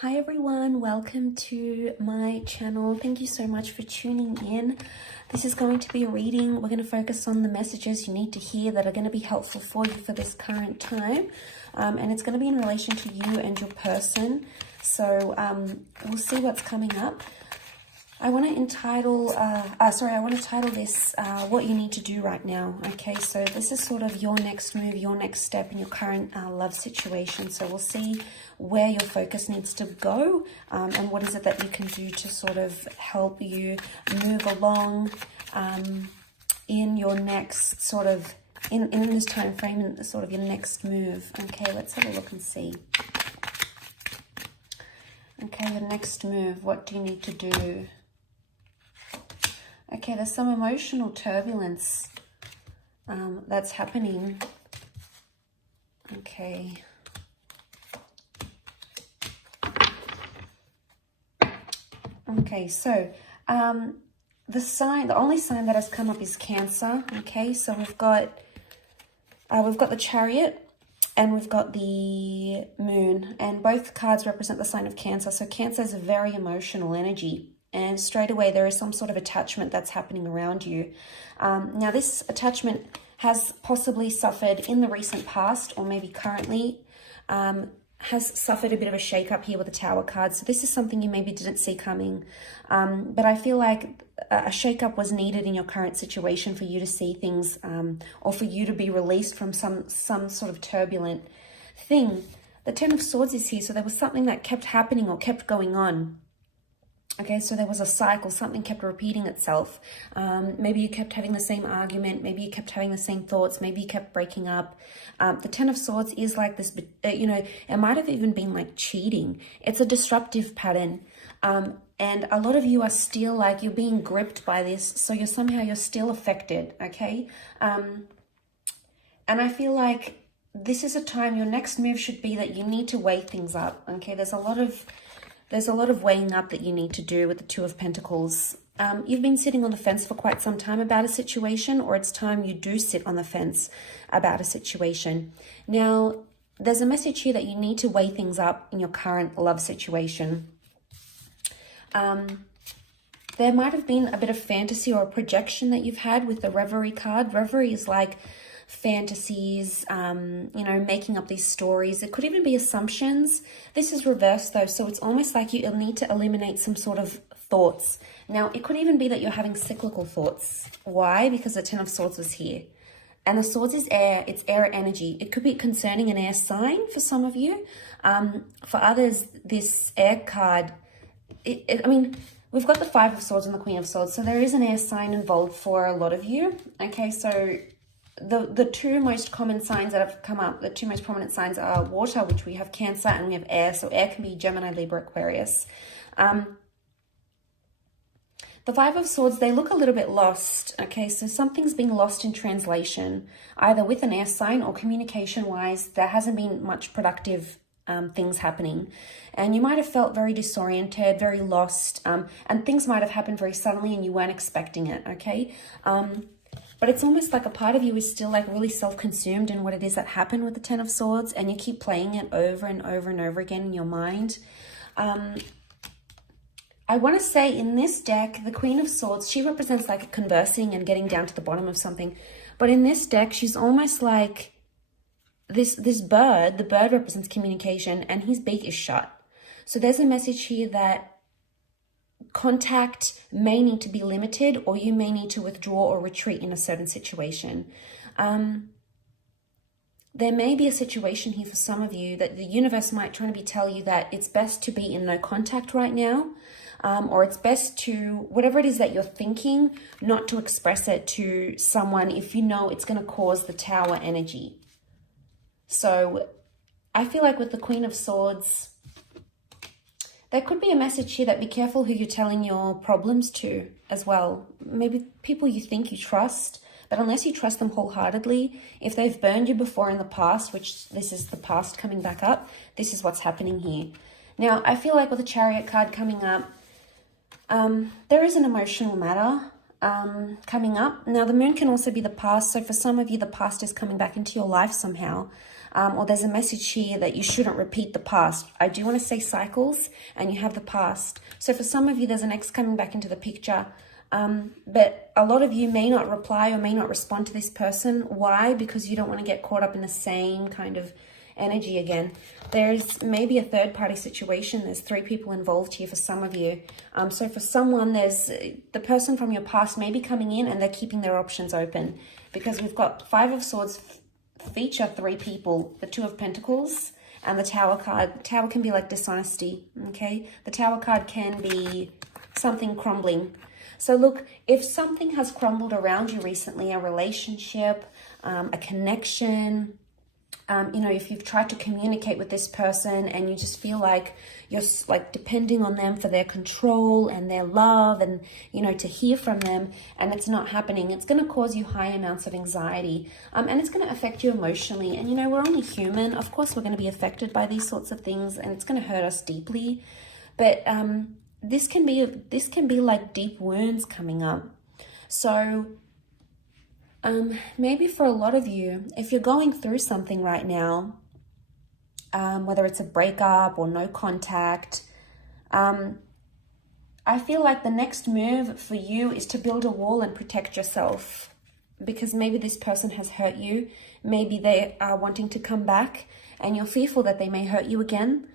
Hi everyone, welcome to my channel. Thank you so much for tuning in. This is going to be a reading. We're going to focus on the messages you need to hear that are going to be helpful for you for this current time. And it's going to be in relation to you and your person. So we'll see what's coming up. I want to title this what you need to do right now. Okay, so this is sort of your next move, your next step in your current love situation. So we'll see where your focus needs to go and what is it that you can do to sort of help you move along in your next sort of, in this time frame, in sort of your next move. Okay, let's have a look and see. Okay, your next move, what do you need to do? Okay, there's some emotional turbulence that's happening. Okay. Okay, so the only sign that has come up is Cancer. Okay, so we've got the Chariot and we've got the Moon, and both cards represent the sign of Cancer. So Cancer is a very emotional energy. And straight away, there is some sort of attachment that's happening around you. Now, this attachment has possibly suffered in the recent past, or maybe currently, has suffered a bit of a shake-up here with the Tower card. So this is something you maybe didn't see coming. But I feel like a shake-up was needed in your current situation for you to see things, or for you to be released from some sort of turbulent thing. The Ten of Swords is here, so there was something that kept happening or kept going on. Okay, so there was a cycle, something kept repeating itself. Maybe you kept having the same argument, maybe you kept having the same thoughts, maybe you kept breaking up. The Ten of Swords is like this, it might have even been like cheating. It's a disruptive pattern. And a lot of you are still like, you're being gripped by this, so you're still affected, okay? And I feel like this is a time, your next move should be that you need to weigh things up, okay? There's a lot of weighing up that you need to do with the Two of Pentacles. You've been sitting on the fence for quite some time about a situation, or it's time you do sit on the fence about a situation. Now, there's a message here that you need to weigh things up in your current love situation. There might have been a bit of fantasy or a projection that you've had with the Reverie card. Reverie is like fantasies, making up these stories. It could even be assumptions. This is reversed though, so it's almost like you'll need to eliminate some sort of thoughts. Now, it could even be that you're having cyclical thoughts. Why? Because the Ten of Swords was here. And the Swords is air, it's air energy. It could be concerning an air sign for some of you. For others, this air card, we've got the Five of Swords and the Queen of Swords, so there is an air sign involved for a lot of you. Okay, so the two most common signs that have come up, the two most prominent signs are water, which we have Cancer, and we have air. So air can be Gemini, Libra, Aquarius. The Five of Swords, they look a little bit lost. Okay, so something's being lost in translation, either with an air sign or communication-wise. There hasn't been much productive things happening. And you might have felt very disoriented, very lost, and things might have happened very suddenly and you weren't expecting it, okay? But it's almost like a part of you is still like really self-consumed in what it is that happened with the Ten of Swords, and you keep playing it over and over and over again in your mind. I want to say in this deck, the Queen of Swords, she represents like conversing and getting down to the bottom of something. But in this deck, she's almost like this bird. The bird represents communication and his beak is shut. So there's a message here that contact may need to be limited, or you may need to withdraw or retreat in a certain situation. There may be a situation here for some of you that the universe might try to be tell you that it's best to be in no contact right now, or it's best to, whatever it is that you're thinking, not to express it to someone if you know it's going to cause the Tower energy. So I feel like with the Queen of Swords, there could be a message here that be careful who you're telling your problems to as well. Maybe people you think you trust, but unless you trust them wholeheartedly, if they've burned you before in the past, which this is the past coming back up, this is what's happening here. Now, I feel like with the Chariot card coming up, there is an emotional matter coming up. Now, the Moon can also be the past. So for some of you, the past is coming back into your life somehow. or there's a message here that you shouldn't repeat the past. I do want to say cycles, and you have the past. So for some of you, there's an ex coming back into the picture. But a lot of you may not reply or may not respond to this person. Why? Because you don't want to get caught up in the same kind of energy again. There's maybe a third party situation. There's 3 people involved here for some of you. So for someone, there's the person from your past may be coming in and they're keeping their options open, because we've got 5 of Swords feature 3 people, the 2 of Pentacles and the Tower card. Tower can be like dishonesty, okay? The Tower card can be something crumbling. So look, if something has crumbled around you recently, a relationship, a connection, you know, if you've tried to communicate with this person and you just feel like you're like depending on them for their control and their love and, you know, to hear from them, and it's not happening, it's going to cause you high amounts of anxiety, and it's going to affect you emotionally. And, you know, we're only human. Of course, we're going to be affected by these sorts of things, and it's going to hurt us deeply. But this can be like deep wounds coming up. So maybe for a lot of you, if you're going through something right now, whether it's a breakup or no contact, I feel like the next move for you is to build a wall and protect yourself, because maybe this person has hurt you. Maybe they are wanting to come back and you're fearful that they may hurt you again.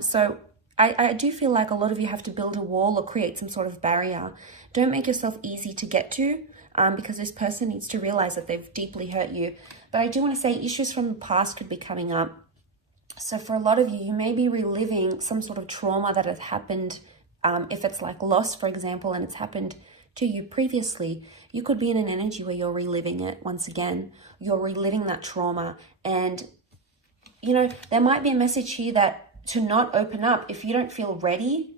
So I do feel like a lot of you have to build a wall or create some sort of barrier. Don't make yourself easy to get to, because this person needs to realize that they've deeply hurt you. But I do want to say issues from the past could be coming up. So for a lot of you, you may be reliving some sort of trauma that has happened. If it's like loss, for example, and it's happened to you previously, you could be in an energy where you're reliving it once again. You're reliving that trauma. And, you know, there might be a message here that to not open up. If you don't feel ready,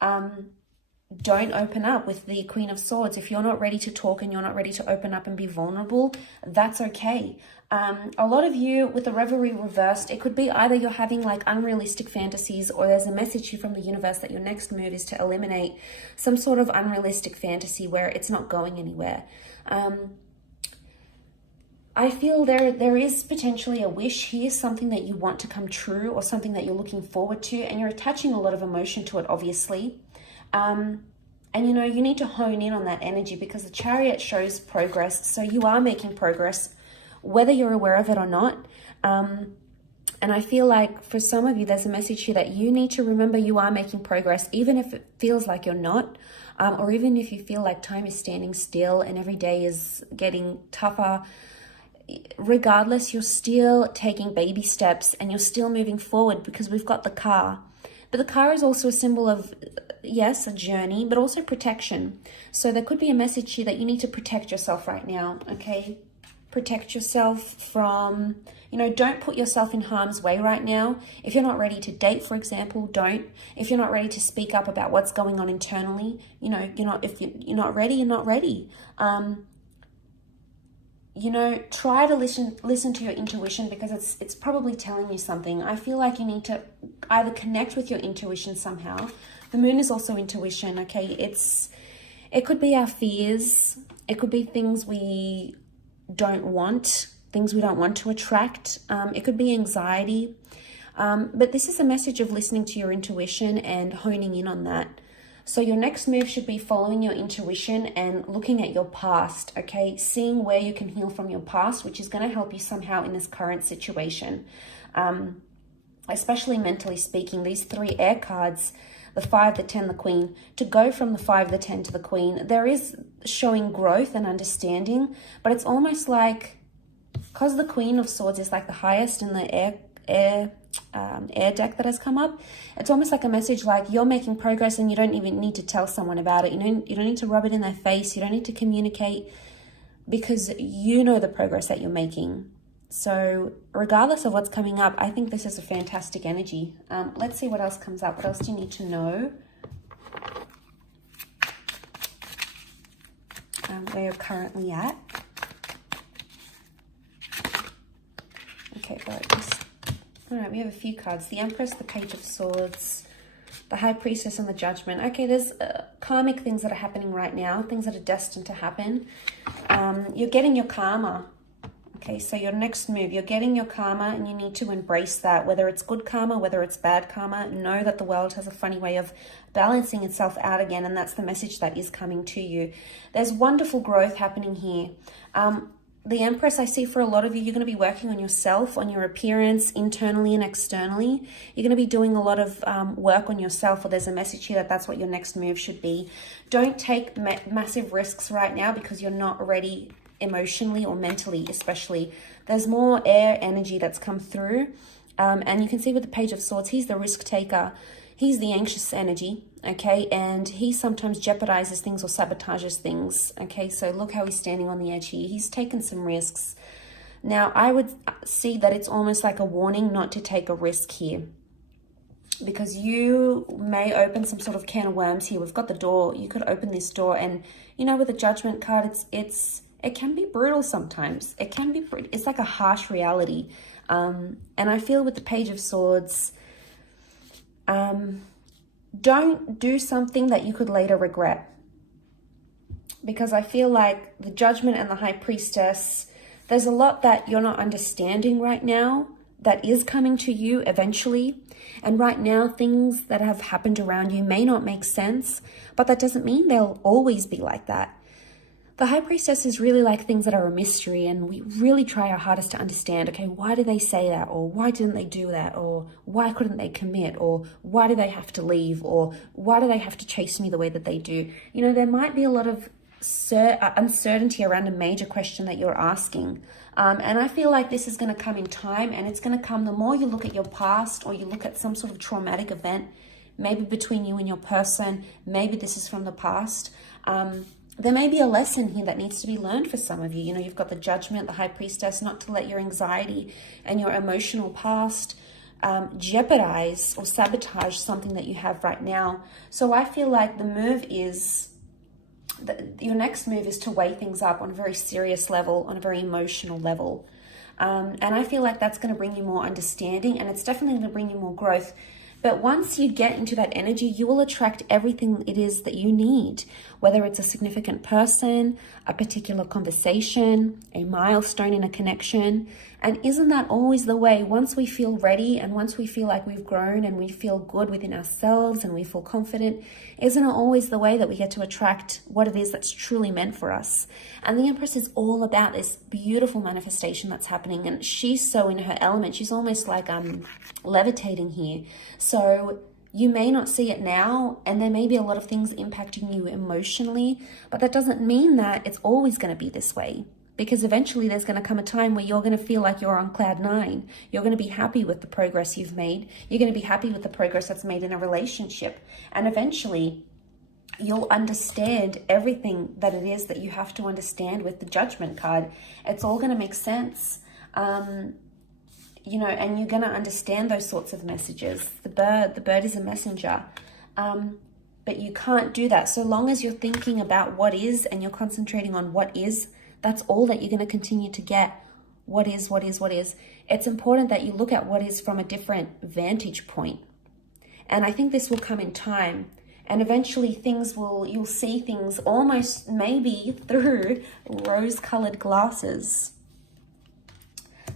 don't open up with the Queen of Swords. If you're not ready to talk and you're not ready to open up and be vulnerable, that's okay. A lot of you with the Revelry reversed, it could be either you're having like unrealistic fantasies, or there's a message here from the universe that your next move is to eliminate some sort of unrealistic fantasy where it's not going anywhere. I feel there is potentially a wish here, something that you want to come true or something that you're looking forward to, and you're attaching a lot of emotion to it, obviously. And, you know, you need to hone in on that energy, because the Chariot shows progress. So you are making progress, whether you're aware of it or not. And I feel like for some of you, there's a message here that you need to remember you are making progress, even if it feels like you're not, or even if you feel like time is standing still and every day is getting tougher. Regardless, you're still taking baby steps and you're still moving forward, because we've got the car. But the car is also a symbol of, yes, a journey, but also protection. So there could be a message here that you need to protect yourself right now, okay? Protect yourself from, you know, don't put yourself in harm's way right now. If you're not ready to date, for example, don't. If you're not ready to speak up about what's going on internally, you know, if you're not ready, you're not ready. You know, try to listen to your intuition, because it's probably telling you something. I feel like you need to either connect with your intuition somehow. The moon is also intuition, okay? It could be our fears. It could be things we don't want, things we don't want to attract. It could be anxiety. But this is a message of listening to your intuition and honing in on that. So your next move should be following your intuition and looking at your past, okay? Seeing where you can heal from your past, which is going to help you somehow in this current situation. Especially mentally speaking, these 3 air cards, the 5, the 10, the Queen, to go from the 5, the 10 to the Queen, there is showing growth and understanding, but it's almost like, because the Queen of Swords is like the highest in the air deck that has come up, it's almost like a message like you're making progress and you don't even need to tell someone about it. You don't need to rub it in their face. You don't need to communicate, because you know the progress that you're making. So regardless of what's coming up, I think this is a fantastic energy. Let's see what else comes up. What else do you need to know? Where you're currently at. Okay, all right, we have a few cards. The Empress, the Page of Swords, the High Priestess, and the Judgment. Okay, there's karmic things that are happening right now, things that are destined to happen. You're getting your karma, Okay, so your next move, you're getting your karma and you need to embrace that. Whether it's good karma, whether it's bad karma, know that the world has a funny way of balancing itself out again, and that's the message that is coming to you. There's wonderful growth happening here. The Empress, I see for a lot of you, you're going to be working on yourself, on your appearance, internally and externally. You're going to be doing a lot of work on yourself, or there's a message here that that's what your next move should be. Don't take massive risks right now because you're not ready emotionally or mentally, especially. There's more air energy that's come through, and you can see with the Page of Swords, he's the risk taker. He's the anxious energy, okay, and he sometimes jeopardizes things or sabotages things, okay. So look how he's standing on the edge here. He's taken some risks. Now I would see that it's almost like a warning not to take a risk here, because you may open some sort of can of worms here. We've got the door. You could open this door, and you know, with the Judgment card, it can be brutal sometimes. It can be, it's like a harsh reality. And I feel with the Page of Swords, don't do something that you could later regret. Because I feel like the Judgment and the High Priestess, there's a lot that you're not understanding right now that is coming to you eventually. And right now, things that have happened around you may not make sense, but that doesn't mean they'll always be like that. The High Priestess is really like things that are a mystery, and we really try our hardest to understand, okay, why did they say that? Or why didn't they do that? Or why couldn't they commit? Or why do they have to leave? Or why do they have to chase me the way that they do? You know, there might be a lot of uncertainty around a major question that you're asking. And I feel like this is going to come in time, and it's going to come the more you look at your past, or you look at some sort of traumatic event, maybe between you and your person, maybe this is from the past. There may be a lesson here that needs to be learned for some of you. You know, you've got the Judgment, the High Priestess, not to let your anxiety and your emotional past jeopardize or sabotage something that you have right now. So I feel like the move is, your next move is to weigh things up on a very serious level, on a very emotional level. And I feel like that's going to bring you more understanding, and it's definitely going to bring you more growth. But once you get into that energy, you will attract everything it is that you need, whether it's a significant person, a particular conversation, a milestone in a connection. And isn't that always the way? Once we feel ready, and once we feel like we've grown and we feel good within ourselves and we feel confident, isn't it always the way that we get to attract what it is that's truly meant for us? And the Empress is all about this beautiful manifestation that's happening, and she's so in her element. She's almost like levitating here. So you may not see it now, and there may be a lot of things impacting you emotionally, but that doesn't mean that it's always going to be this way. Because eventually there's going to come a time where you're going to feel like you're on cloud 9. You're going to be happy with the progress you've made. You're going to be happy with the progress that's made in a relationship. And eventually you'll understand everything that it is that you have to understand with the Judgment card. It's all going to make sense. You know, and you're going to understand those sorts of messages. The bird is a messenger. But you can't do that. So long as you're thinking about what is, and you're concentrating on what is, that's all that you're going to continue to get. What is, what is, what is. It's important that you look at what is from a different vantage point. And I think this will come in time. And eventually you'll see things almost maybe through rose-colored glasses.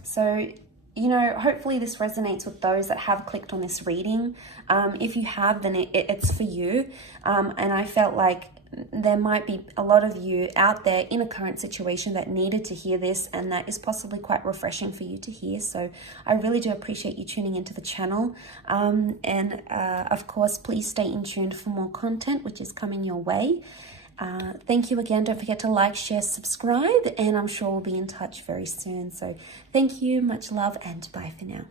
So, you know, hopefully this resonates with those that have clicked on this reading. If you have, then it's for you. And I felt like there might be a lot of you out there in a current situation that needed to hear this, and that is possibly quite refreshing for you to hear. So I really do appreciate you tuning into the channel. Of course, please stay in tune for more content, which is coming your way. Thank you again. Don't forget to like, share, subscribe, and I'm sure we'll be in touch very soon. So thank you, much love, and bye for now.